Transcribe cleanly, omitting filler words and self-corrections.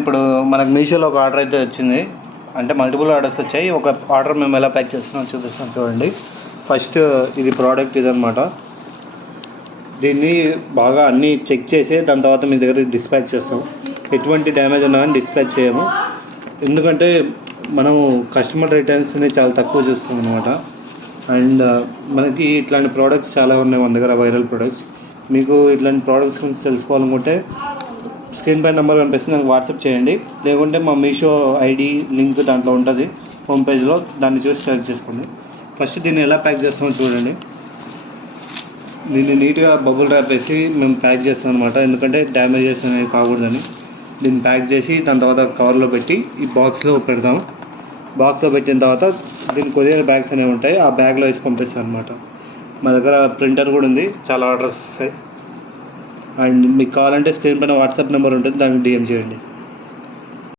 ఇప్పుడు మనకు మీషోలో ఒక ఆర్డర్ అయితే వచ్చింది, అంటే మల్టిపుల్ ఆర్డర్స్ వచ్చాయి. ఒక ఆర్డర్ మేము ఎలా ప్యాక్ చేస్తున్నాం చూపిస్తాం చూడండి. ఫస్ట్ ఇది ప్రోడక్ట్ ఇదనమాట. దీన్ని బాగా అన్నీ చెక్ చేసి దాని తర్వాత మీ దగ్గర డిస్పాచ్ చేస్తాం. ఎటువంటి డ్యామేజ్ ఉన్నా కానీ డిస్పాచ్ చేయము, ఎందుకంటే మనము కస్టమర్ రిటర్న్స్ని చాలా తక్కువ చూస్తాం అనమాట. అండ్ మనకి ఇట్లాంటి ప్రోడక్ట్స్ చాలా ఉన్నాయి మన దగ్గర, వైరల్ ప్రోడక్ట్స్. మీకు ఇట్లాంటి ప్రోడక్ట్స్ గురించి తెలుసుకోవాలనుకుంటే స్క్రీన్ పై నెంబర్ కనిపిస్తుంది, నాకు వాట్సాప్ చేయండి. లేకుంటే మా మీషో ఐడి లింక్ దాంట్లో ఉంటుంది హోమ్ పేజ్లో, దాన్ని చూసి సెలెక్ట్ చేసుకోండి. ఫస్ట్ దీన్ని ఎలా ప్యాక్ చేస్తామో చూడండి. దీన్ని నీట్గా బబుల్ ర్యాప్ వేసి మేము ప్యాక్ చేస్తాం అనమాట, ఎందుకంటే డ్యామేజెస్ అనేవి కాకూడదని. దీన్ని ప్యాక్ చేసి దాని తర్వాత కవర్లో పెట్టి ఈ బాక్స్లో పెడతాం. బాక్స్లో పెట్టిన తర్వాత దీని కొరియర్ బ్యాగ్స్ అనేవి ఉంటాయి, ఆ బ్యాగ్లో వేసి పంపిస్తాం అనమాట. మా దగ్గర ప్రింటర్ కూడా ఉంది, చాలా ఆర్డర్స్ వస్తాయి. అండ్ మీకు కావాలంటే స్క్రీన్ పైన వాట్సాప్ నెంబర్ ఉంటుంది, దానికి DM చేయండి.